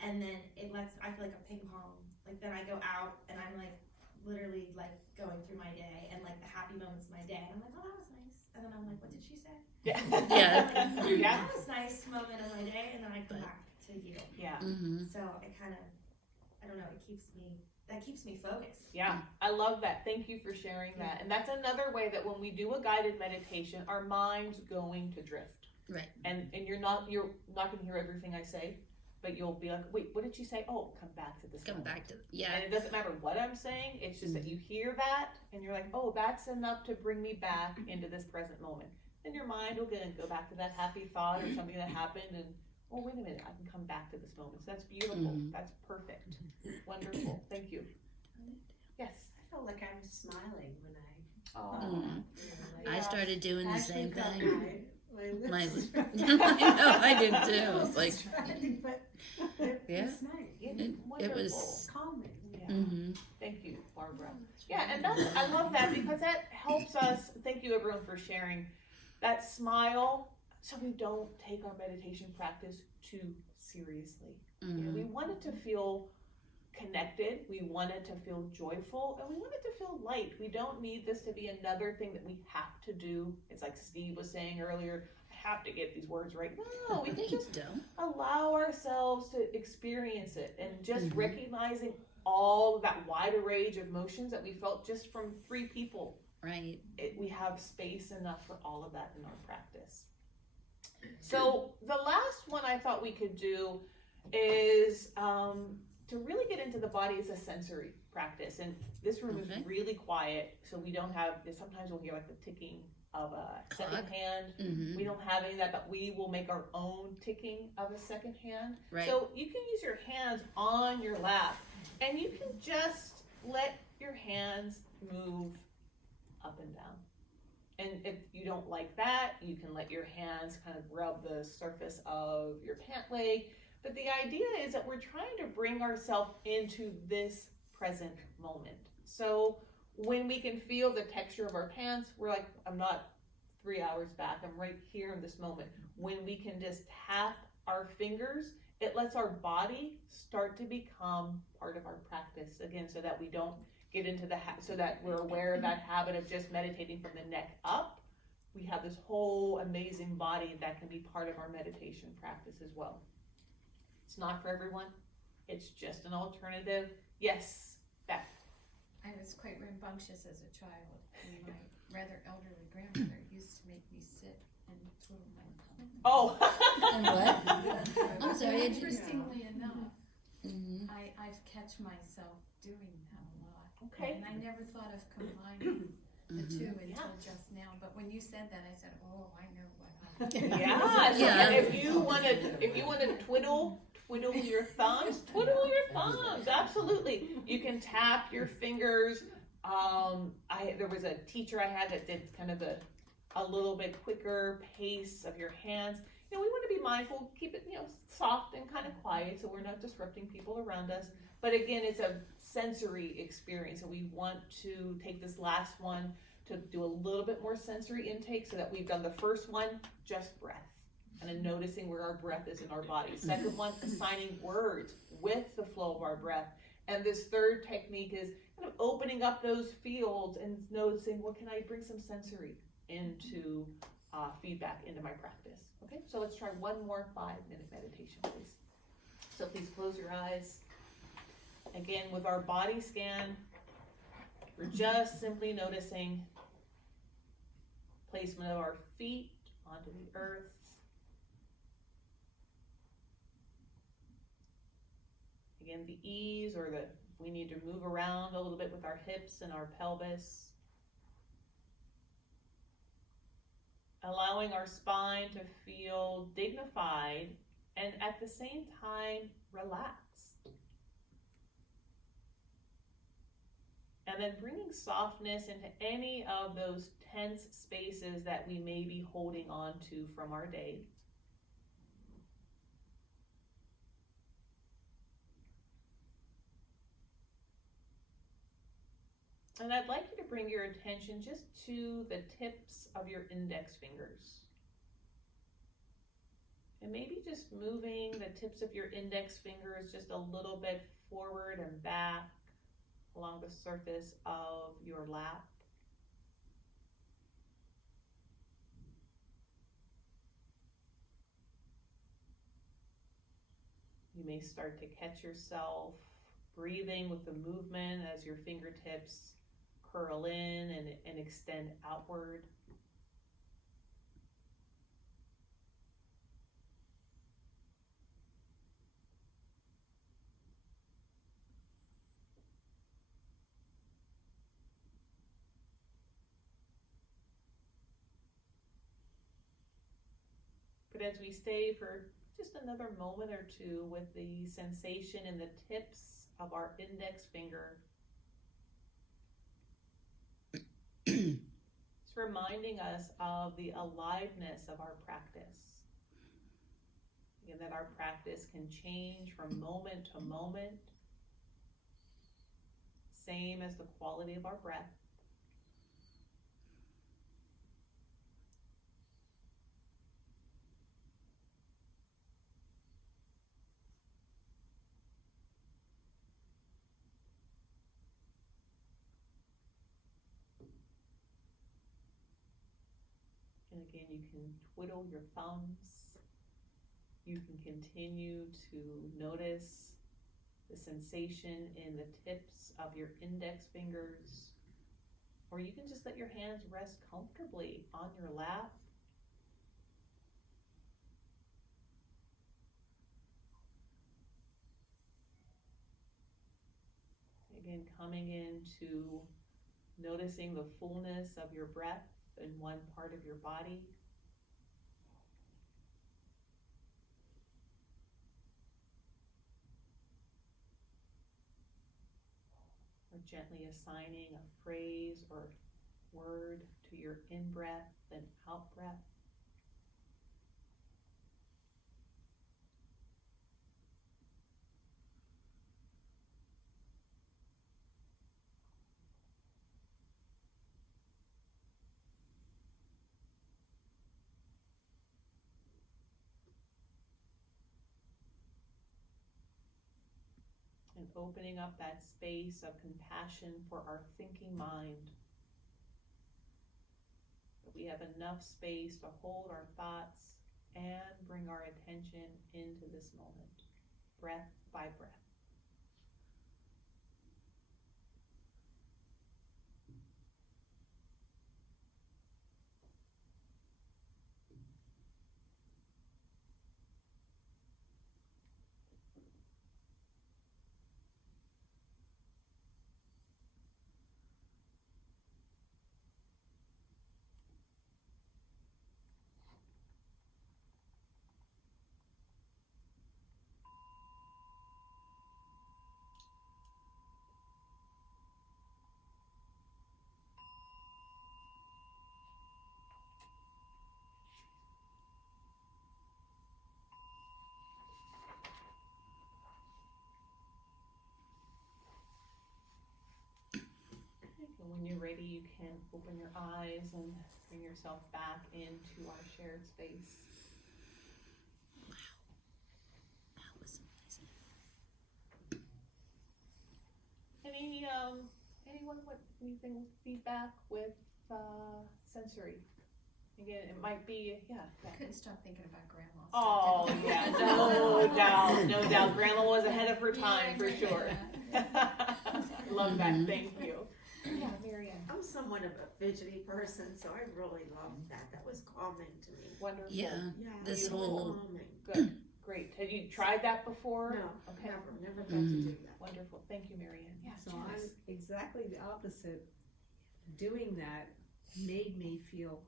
and then I feel like a ping pong. Like then I go out and I'm like literally like going through my day and like the happy moments of my day. And I'm like, oh, that was nice. And then I'm like, what did she say? Yeah. That was nice moment of my day. And then I come back to you. Yeah. So it kind of, I don't know, that keeps me focused. Yeah, I love that. Thank you for sharing that. And that's another way that when we do a guided meditation, our mind's going to drift. Right. And you're not gonna hear everything I say, but you'll be like, wait, what did you say? Oh, come back to this Come moment. back to, yeah. And it doesn't matter what I'm saying, it's just that you hear that and you're like, oh, that's enough to bring me back into this present moment. Then your mind will go back to that happy thought or something that happened, and oh, wait a minute, I can come back to this moment. So that's beautiful. That's perfect. Wonderful. Thank you. Yes. I felt like I was smiling when I. I started doing the same felt thing. My I lips. know, I did too. I was like, But yeah. it's nice. It was. Calming. Mm-hmm. Thank you, Barbara. Yeah, and that's, I love that because that helps us. Thank you, everyone, for sharing that smile, so we don't take our meditation practice too seriously. You know, we want it to feel connected, we want it to feel joyful, and we want it to feel light. We don't need this to be another thing that we have to do. It's like Steve was saying earlier, I have to get these words right. No, we can just allow ourselves to experience it, and just recognizing all of that wider range of emotions that we felt just from 3 people. Right. We have space enough for all of that in our practice. So the last one I thought we could do is to really get into the body as a sensory practice. And this room is really quiet, so we don't have, sometimes we'll hear like the ticking of a second hand. We don't have any of that, but we will make our own ticking of a second hand. Right. So you can use your hands on your lap, and you can just let your hands move up and down. And if you don't like that, you can let your hands kind of rub the surface of your pant leg. But the idea is that we're trying to bring ourselves into this present moment. So when we can feel the texture of our pants, we're like, I'm not 3 hours back, I'm right here in this moment. When we can just tap our fingers, it lets our body start to become part of our practice again, so that we don't get into so that we're aware of that habit of just meditating from the neck up. We have this whole amazing body that can be part of our meditation practice as well. It's not for everyone. It's just an alternative. Yes, Beth. I was quite rambunctious as a child, and my rather elderly grandmother used to make me sit and twiddle my thumb. Oh. And what? I'm sorry. Interestingly enough, I've catch myself doing that a lot. Okay. And I never thought of combining the two until just now. But when you said that, I said, "Oh, I know what." Yeah. If you want to twiddle your thumbs, twiddle your thumbs. Absolutely. You can tap your fingers. There was a teacher I had that did kind of a little bit quicker pace of your hands. You know, we want to be mindful, keep it, soft and kind of quiet, so we're not disrupting people around us. But again, it's a sensory experience, and we want to take this last one to do a little bit more sensory intake, so that we've done the first one, just breath, and then noticing where our breath is in our body. Second one, assigning words with the flow of our breath. And this third technique is kind of opening up those fields and noticing, well, can I bring some sensory into feedback into my practice? Okay, so let's try one more 5-minute meditation, please. So please close your eyes. Again, with our body scan, we're just simply noticing placement of our feet onto the earth. Again, the ease, or we need to move around a little bit with our hips and our pelvis. Allowing our spine to feel dignified and at the same time relaxed. And then bringing softness into any of those tense spaces that we may be holding on to from our day. And I'd like you to bring your attention just to the tips of your index fingers. And maybe just moving the tips of your index fingers just a little bit forward and back along the surface of your lap. You may start to catch yourself breathing with the movement as your fingertips curl in and extend outward. But as we stay for just another moment or two with the sensation in the tips of our index finger, it's reminding us of the aliveness of our practice. And that our practice can change from moment to moment, same as the quality of our breath. And again, you can twiddle your thumbs. You can continue to notice the sensation in the tips of your index fingers, or you can just let your hands rest comfortably on your lap. Again, coming into noticing the fullness of your breath in one part of your body. Or gently assigning a phrase or word to your in-breath and out-breath. And opening up that space of compassion for our thinking mind. That we have enough space to hold our thoughts and bring our attention into this moment, breath by breath. And when you're ready, you can open your eyes and bring yourself back into our shared space. Anyone with anything feedback with sensory? Again, it might be, I couldn't stop thinking about Grandma. Oh, yeah, no doubt. Grandma was ahead of her time, for sure. Love that, thank you. Yeah, Marianne. I'm somewhat of a fidgety person, so I really loved that. That was calming to me. Wonderful. Yeah, Yeah, this it was whole calming. Good, great. Have you tried that before? No, Okay. never got to do that. Wonderful, thank you, Marianne. Yeah, So Janice. I'm exactly the opposite. Doing that made me feel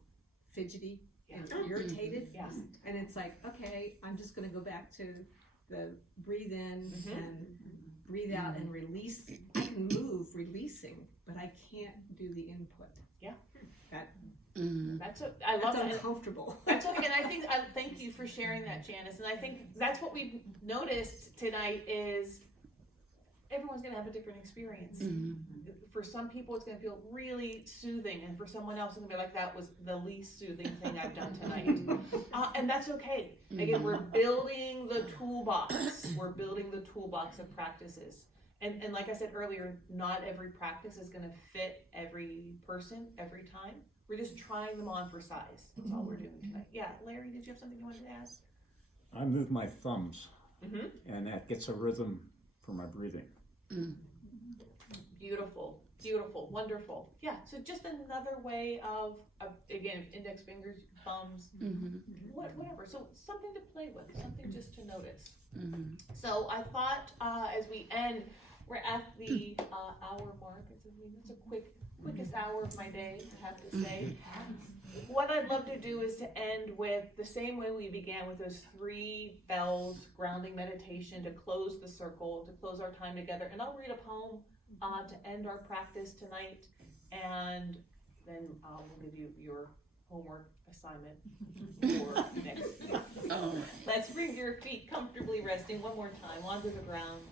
fidgety and irritated. Yes. And it's like, okay, I'm just gonna go back to the breathe in and breathe out and release. I can move releasing, but I can't do the input. Yeah. That's I love that. uncomfortable. That's okay, and I think thank you for sharing that, Janice. And I think that's what we've noticed tonight is everyone's going to have a different experience. For some people, it's going to feel really soothing, and for someone else, it's going to be like that was the least soothing thing I've done tonight. And that's okay. Again, we're building the toolbox. We're building the toolbox of practices. And like I said earlier, not every practice is going to fit every person every time. We're just trying them on for size. That's all we're doing tonight. Yeah, Larry, did you have something you wanted to ask? I move my thumbs, and that gets a rhythm for my breathing. Beautiful, beautiful, wonderful. Yeah, so just another way of again, index fingers, thumbs, whatever. So something to play with, something just to notice. So I thought as we end, we're at the hour mark. It's a quickest hour of my day, I have to say. What what I'd love to do is to end with the same way we began, with those 3 bells, grounding meditation to close the circle, to close our time together. And I'll read a poem to end our practice tonight, and then we'll give you your homework assignment for next week. So let's bring your feet comfortably resting one more time onto the ground.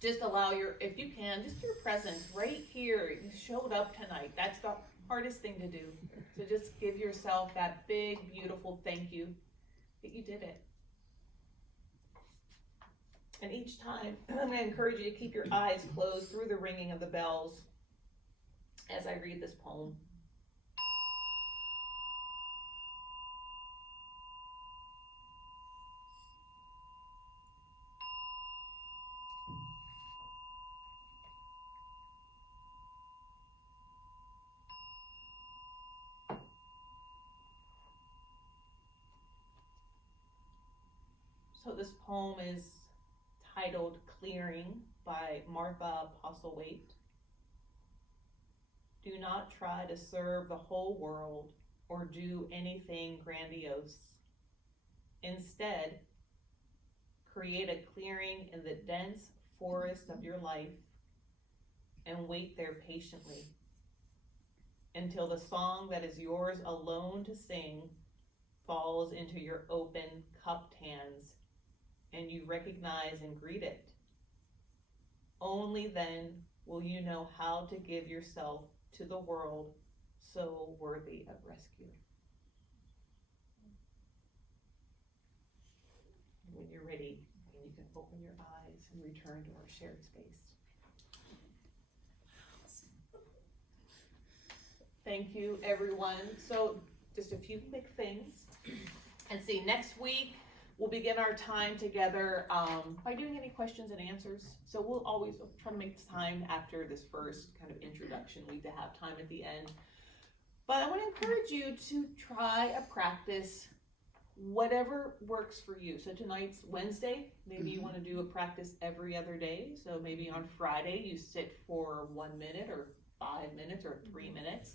Just allow if you can, just your presence right here. You showed up tonight. That's the hardest thing to do. So just give yourself that big, beautiful thank you that you did it. And each time, I'm going to encourage you to keep your eyes closed through the ringing of the bells as I read this poem. So this poem is titled Clearing by Martha Postlewaite. Do not try to serve the whole world or do anything grandiose. Instead, create a clearing in the dense forest of your life and wait there patiently until the song that is yours alone to sing falls into your open, cupped hands and you recognize and greet it. Only then will you know how to give yourself to the world so worthy of rescue. When you're ready, you can open your eyes and return to our shared space. Thank you, everyone. So just a few quick things. And see, next week, we'll begin our time together by doing any questions and answers. So we'll always try to make time after this first kind of introduction week to have time at the end. But I want to encourage you to try a practice, whatever works for you. So tonight's Wednesday. Maybe you want to do a practice every other day. So maybe on Friday you sit for 1 minute or 5 minutes or 3 minutes.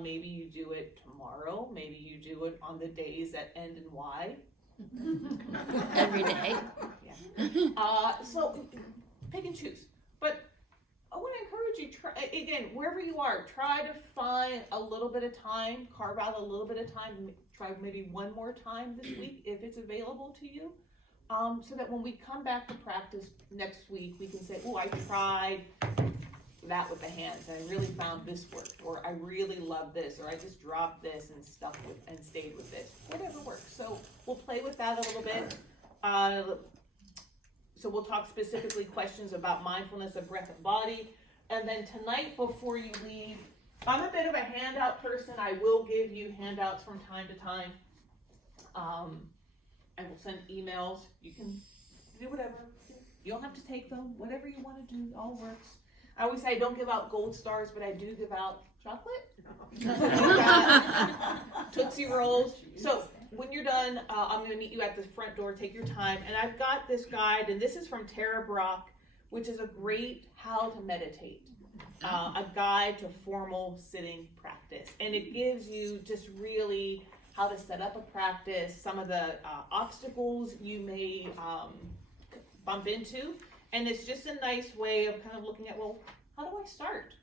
Maybe you do it tomorrow. Maybe you do it on the days that end in Y. Every day. Yeah. So pick and choose. But I want to encourage you, try, again, wherever you are, try to find a little bit of time, carve out a little bit of time, try maybe one more time this week if it's available to you, so that when we come back to practice next week, we can say, oh, I tried that with the hands and I really found this worked, or I really love this, or I just dropped this and stuck with and stayed with this, whatever works. So we'll play with that a little bit. So we'll talk specifically questions about mindfulness of breath and body. And then tonight before you leave, I'm a bit of a handout person. I will give you handouts from time to time. I will send emails. You can do whatever. You don't have to take them. Whatever you want to do, all works. I always say I don't give out gold stars, but I do give out chocolate. Tootsie Rolls. So when you're done, I'm going to meet you at the front door. Take your time. And I've got this guide, and this is from Tara Brock, which is a great how to meditate. A guide to formal sitting practice. And it gives you just really how to set up a practice, some of the obstacles you may bump into. And it's just a nice way of kind of looking at, well, how do I start?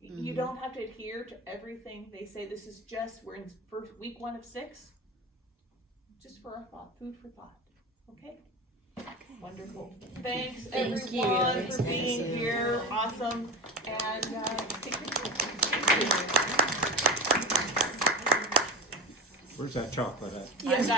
You don't have to adhere to everything they say. This is just, we're in week 1 of 6. Just for a thought, food for thought. Okay? Wonderful. Thanks, everyone, for being here. Awesome. And take your time. Where's that chocolate at? Yes, I